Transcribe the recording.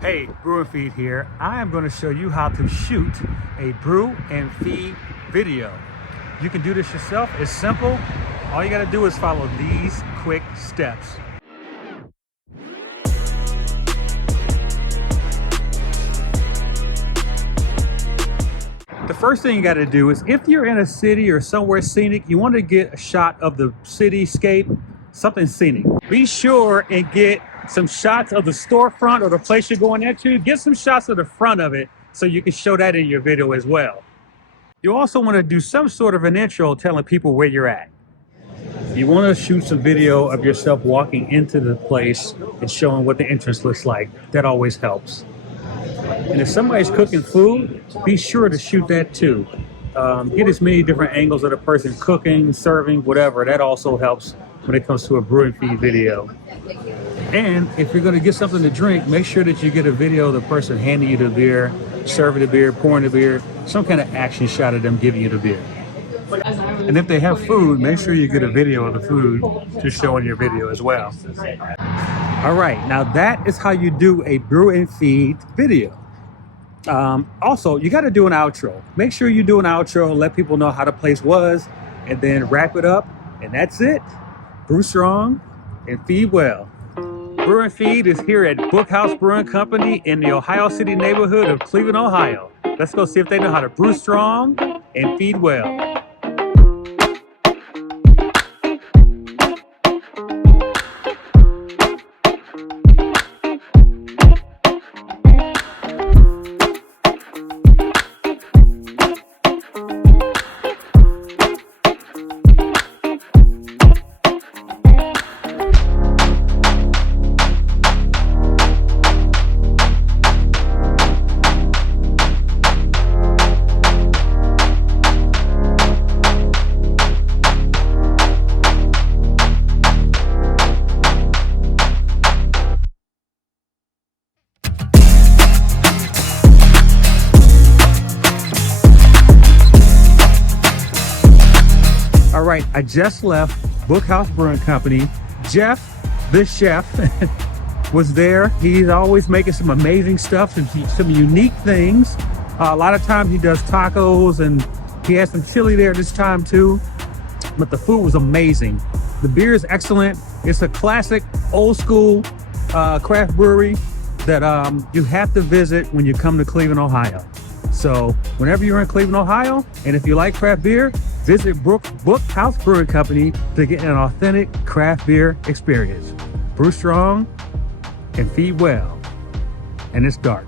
Hey, Brew and Feed here. I am going to show you how to shoot a brew and feed video. You can do this yourself. It's simple. All you got to do is follow these quick steps. The first thing you got to do is, if you're in a city or somewhere scenic, you want to get a shot of the cityscape, something scenic. Be sure and get some shots of the storefront or the place you're going into. Get some shots of the front of it so you can show that in your video as well. You also want to do some sort of an intro telling people where you're at. You want to shoot some video of yourself walking into the place and showing what the entrance looks like. That always helps. And if somebody's cooking food, be sure to shoot that too. Get as many different angles of the person cooking, serving, whatever. That also helps when it comes to a brew and feed video. And if you're going to get something to drink, make sure that you get a video of the person handing you the beer, serving the beer, pouring the beer, some kind of action shot of them giving you the beer. And if they have food, make sure you get a video of the food to show in your video as well. All right, now that is how you do a brew and feed video. Also, you got to do an outro. Make sure you do an outro, let people know how the place was, and then wrap it up. And that's it. Brew strong and feed well. Brew and Feed is here at Bookhouse Brewing Company in the Ohio City neighborhood of Cleveland, Ohio. Let's go see if they know how to brew strong and feed well. All right, I just left Bookhouse Brewing Company. Jeff, the chef, was there. He's always making some amazing stuff, some unique things. A lot of times he does tacos, and he has some chili there this time too. But the food was amazing. The beer is excellent. It's a classic, old school craft brewery that you have to visit when you come to Cleveland, Ohio. So whenever you're in Cleveland, Ohio, and if you like craft beer, visit Bookhouse Brewing Company to get an authentic craft beer experience. Brew strong and feed well. And it's dark.